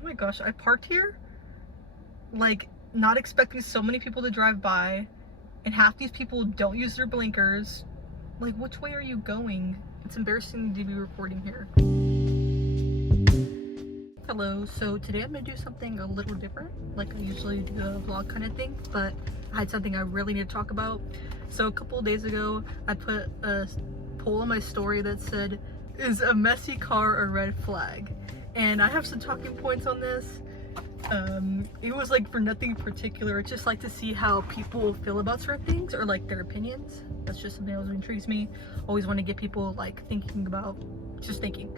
Oh my gosh, I parked here, like, not expecting so many people to drive by, and half these people don't use their blinkers. Like, which way are you going? It's embarrassing to be recording here. Hello, so today I'm gonna do something a little different. Like I usually do a vlog kind of thing, but I had something I really need to talk about. So a couple of days ago, I put a poll on my story that said, is a messy car a red flag? And I have some talking points on this. It was like for nothing particular. It's just like to see how people feel about certain things or like their opinions. That's just something that always intrigues me. Always want to get people like thinking about, just thinking.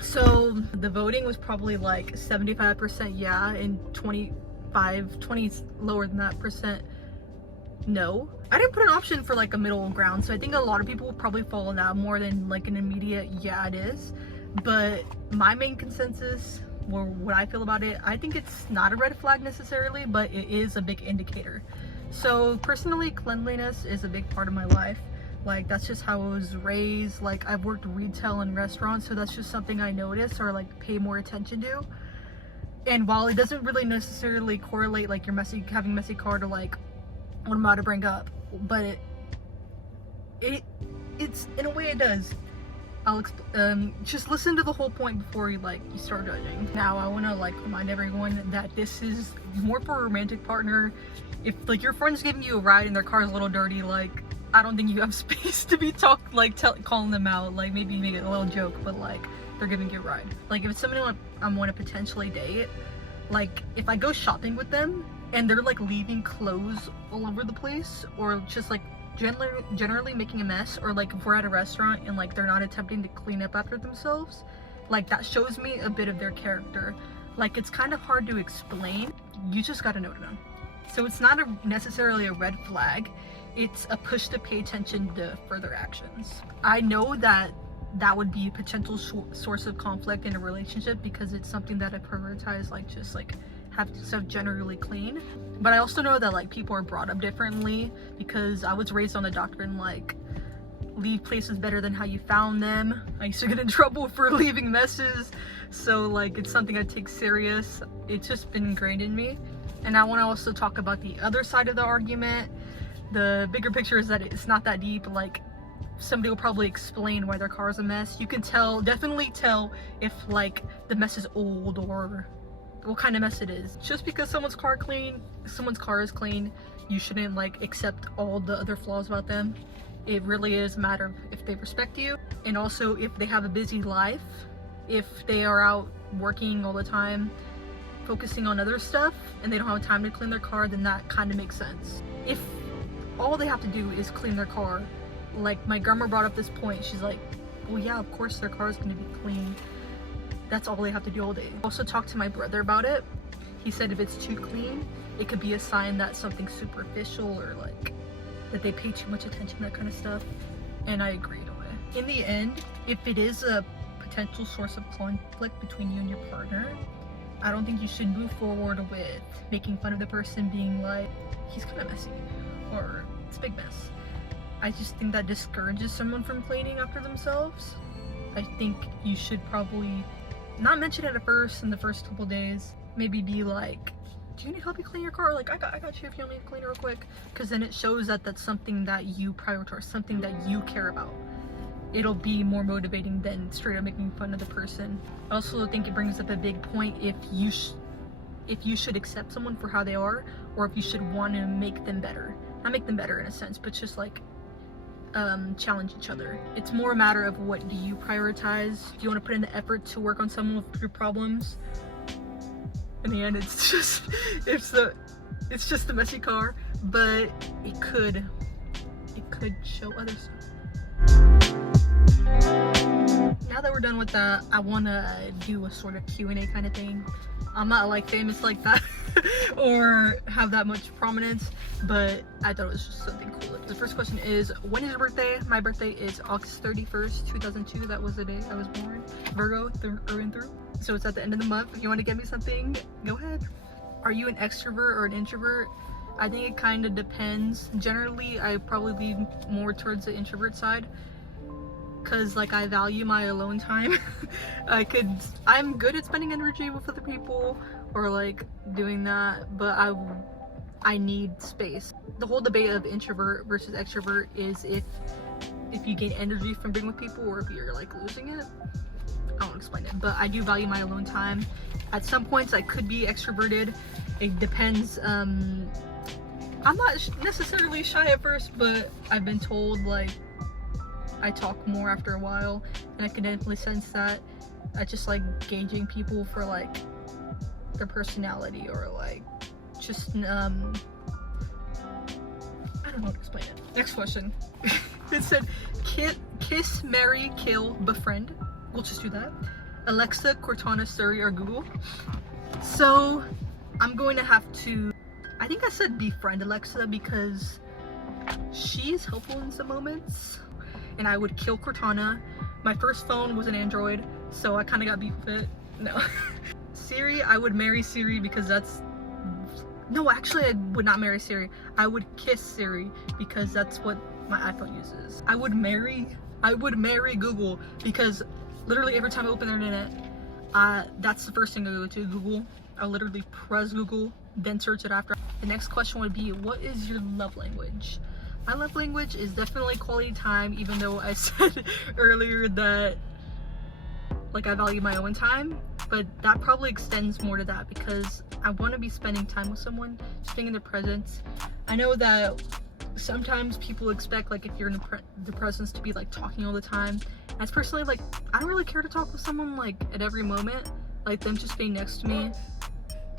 So the voting was probably like 75% yeah and 20 lower than that percent no. I didn't put an option for like a middle ground, so I think a lot of people will probably follow that more than like an immediate yeah it is. But my main consensus, or what I feel about it, I think it's not a red flag necessarily, but it is a big indicator. So personally, cleanliness is a big part of my life. Like that's just how I was raised. Like I've worked retail and restaurants, so that's just something I notice or like pay more attention to. And while it doesn't really necessarily correlate like your having a messy car to like what I'm about to bring up, but it's in a way it does. I'll just listen to the whole point before you start judging. Now I want to like remind everyone that this is more for a romantic partner. If like your friend's giving you a ride and their car's a little dirty, like I don't think you have space to be calling them out. Like maybe make it a little joke, but like they're giving you a ride. Like if it's somebody I want to potentially date, like if I go shopping with them and they're like leaving clothes all over the place, or just like generally making a mess, or like if we're at a restaurant and like they're not attempting to clean up after themselves, like that shows me a bit of their character. Like it's kind of hard to explain. You just got to know them. So it's not necessarily a red flag. It's a push to pay attention to further actions. I know that would be a potential source of conflict in a relationship because it's something that I prioritize, like just like have stuff generally clean. But I also know that like people are brought up differently, because I was raised on the doctrine like leave places better than how you found them. I used to get in trouble for leaving messes, so like it's something I take serious. It's just been ingrained in me. And I want to also talk about the other side of the argument. The bigger picture is that it's not that deep. Like somebody will probably explain why their car is a mess. You can definitely tell if like the mess is old or what kind of mess it is. Just because someone's car is clean, you shouldn't like accept all the other flaws about them. It really is a matter of if they respect you, and also if they have a busy life. If they are out working all the time, focusing on other stuff, and they don't have time to clean their car, then that kind of makes sense. If all they have to do is clean their car, like my grandma brought up this point, she's like, well yeah, of course their car is going to be clean. That's all they have to do all day. I also talked to my brother about it. He said if it's too clean, it could be a sign that something's superficial, or like that they pay too much attention, that kind of stuff. And I agreed on it. In the end, if it is a potential source of conflict between you and your partner, I don't think you should move forward with making fun of the person, being like, he's kind of messy, or it's a big mess. I just think that discourages someone from cleaning after themselves. I think you should probably not mention it at first in the first couple days. Maybe be like, do you need help me clean your car? Like I got you if you want me to clean it real quick. Because then it shows that that's something that you prioritize, something that you care about. It'll be more motivating than straight up making fun of the person. I also think it brings up a big point if you should accept someone for how they are, or if you should want to make them better. Not make them better in a sense, but just like challenge each other. It's more a matter of what do you prioritize. Do you want to put in the effort to work on someone with your problems? In the end, it's just the messy car, but it could show other stuff. Now that we're done with that, I want to do a sort of Q&A kind of thing. I'm not like famous like that or have that much prominence, but I thought it was just something cool. The first question is, when is your birthday? My birthday is August 31st, 2002. That was the day I was born. Virgo through and through. So it's at the end of the month. If you want to get me something, go ahead. Are you an extrovert or an introvert? I think it kind of depends. Generally, I probably lean more towards the introvert side. because like I value my alone time. I'm good at spending energy with other people or like doing that, but I need space. The whole debate of introvert versus extrovert is if you gain energy from being with people or if you're like losing it. I won't explain it, but I do value my alone time. At some points I could be extroverted. It depends. I'm not necessarily shy at first, but I've been told like I talk more after a while, and I can definitely sense that. I just like gauging people for like their personality or like just I don't know how to explain it. Next question. It said kiss, marry, kill, befriend. We'll just do that. Alexa, Cortana, Siri, or Google. So I'm going to have to, I think I said befriend Alexa because she is helpful in some moments, and I would kill Cortana. My first phone was an Android, so I kind of got beef with it. No. Siri, I would marry Siri because no, actually I would not marry Siri. I would kiss Siri because that's what my iPhone uses. I would marry Google because literally every time I open the internet, that's the first thing I go to, Google. I'll literally press Google, then search it after. The next question would be, what is your love language? My love language is definitely quality time, even though I said earlier that like I value my own time, but that probably extends more to that because I want to be spending time with someone, just being in their presence. I know that sometimes people expect like if you're in the presence to be like talking all the time. As personally, like I don't really care to talk with someone like at every moment, like them just being next to me,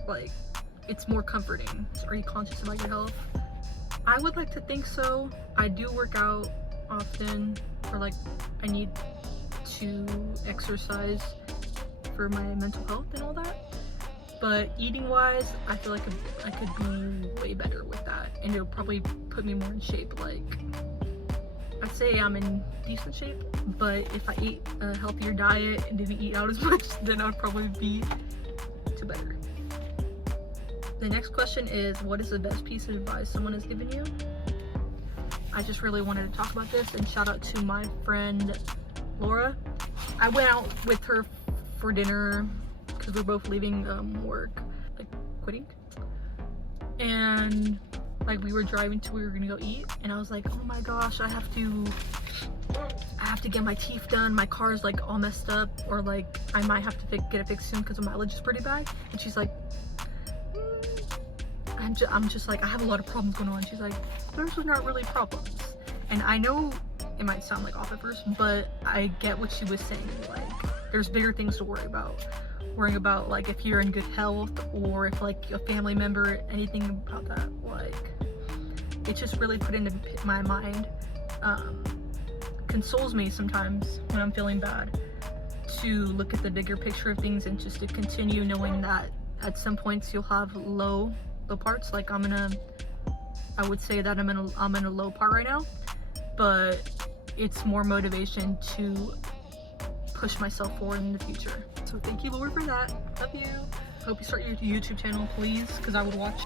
like it's more comforting. Are you conscious about your health? I would like to think so. I do work out often, or like I need to exercise for my mental health and all that, but eating wise I feel like I could be way better with that, and it'll probably put me more in shape. Like I'd say I'm in decent shape, but if I eat a healthier diet and didn't eat out as much, then I'd probably be to better. The next question is, what is the best piece of advice someone has given you? I just really wanted to talk about this, and shout out to my friend Laura. I went out with her for dinner because we're both leaving work, like quitting, and like we were driving to where we were gonna go eat, and I was like, oh my gosh, I have to get my teeth done, my car's like all messed up, or like I might have to get it fixed soon because the mileage is pretty bad. And she's like, I'm just like, I have a lot of problems going on. She's like, those are not really problems. And I know it might sound like off at first, but I get what she was saying. Like there's bigger things to worry about. Worrying about like if you're in good health, or if like a family member, anything about that. Like it just really put into my mind, consoles me sometimes when I'm feeling bad, to look at the bigger picture of things and just to continue knowing that at some points you'll have low parts. Like I would say that I'm in a low part right now, but it's more motivation to push myself forward in the future. So thank you, Lord, for that. Love you. Hope you start your YouTube channel, please, because I would watch.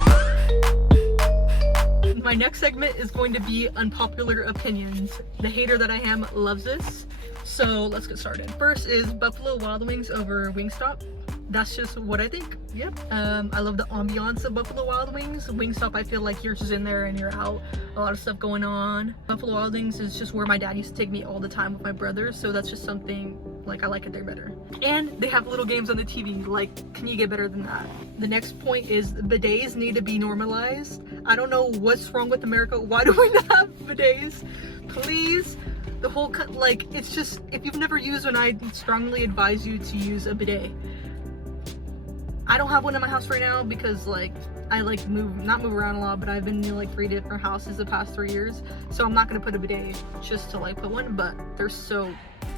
My next segment is going to be unpopular opinions. The hater that I am loves this. So let's get started. First is Buffalo Wild Wings over Wingstop. That's just what I think. Yep. I love the ambiance of Buffalo Wild Wings. Wingstop, I feel like you're just in there and you're out. A lot of stuff going on. Buffalo Wild Wings is just where my dad used to take me all the time with my brothers, so that's just something, like, I like it there better. And they have little games on the TV. Like, can you get better than that? The next point is bidets need to be normalized. I don't know what's wrong with America. Why do we not have bidets? Please. The whole like, it's just, if you've never used one, I strongly advise you to use a bidet. I don't have one in my house right now because like I like not move around a lot, but I've been in like 3 different houses the past 3 years, so I'm not gonna put a bidet just to like put one, but they're so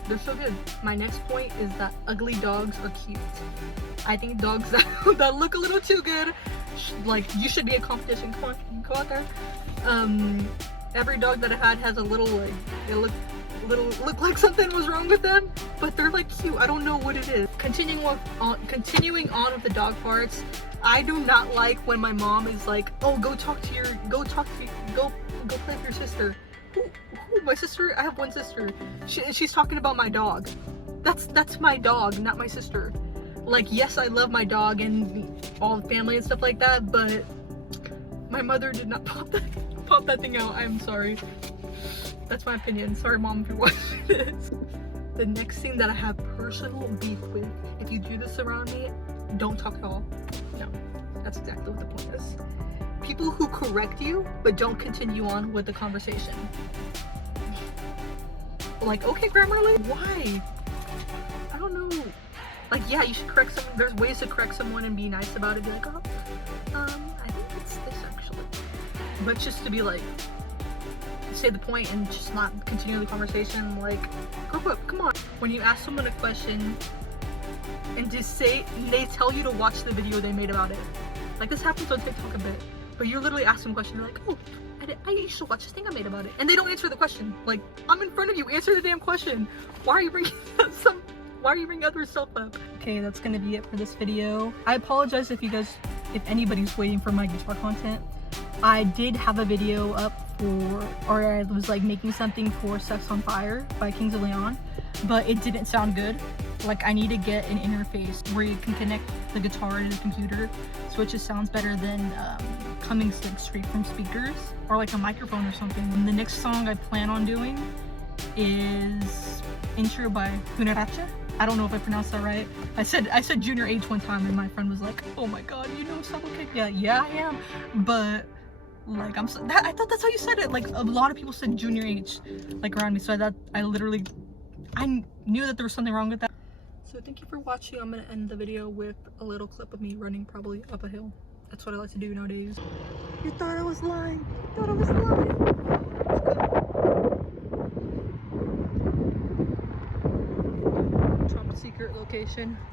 good. My next point is that ugly dogs are cute. I think dogs that look a little too good, like you should be a competition. Come on, go out there. Every dog that I had has a little like, they look like something was wrong with them, but they're like cute. I don't know what it is. Continuing on with the dog parts, I do not like when my mom is like, oh, go play with your sister. oh, my sister, I have one sister. She's talking about my dog. That's my dog, not my sister. Like, yes, I love my dog and all the family and stuff like that, but my mother did not pop that thing out. I'm sorry. That's my opinion. Sorry, Mom, if you're watching this. The next thing that I have personal beef with, if you do this around me, don't talk at all. No, that's exactly what the point is. People who correct you, but don't continue on with the conversation. Like, okay, Grammarly, why? I don't know. Like, yeah, you should correct someone. There's ways to correct someone and be nice about it. Be like, oh, I think it's this actually. But just to be like, say the point and just not continue the conversation. Like, grow up, come on. When you ask someone a question and just say, they tell you to watch the video they made about it. Like, this happens on TikTok a bit. But you literally ask them a question, you're like, oh, I used to watch this thing I made about it. And they don't answer the question. Like, I'm in front of you, answer the damn question. Why are you bringing why are you bringing other stuff up? Okay, that's gonna be it for this video. I apologize if anybody's waiting for my guitar content. I did have a video up or I was like making something for Sex on Fire by Kings of Leon, but it didn't sound good. Like, I need to get an interface where you can connect the guitar to the computer so it just sounds better than coming like straight from speakers or like a microphone or something. And the next song I plan on doing is Intro by Hunaracha. I don't know if I pronounced that right. I said Junior H one time and my friend was like, oh my god, you know Suffocate? Yeah, I am. But like, I thought that's how you said it. Like, a lot of people said Junior H like around me, so I knew that there was something wrong with that. So thank you for watching. I'm gonna end the video with a little clip of me running probably up a hill. That's what I like to do nowadays. You thought I was lying. You thought I was lying. Top secret location.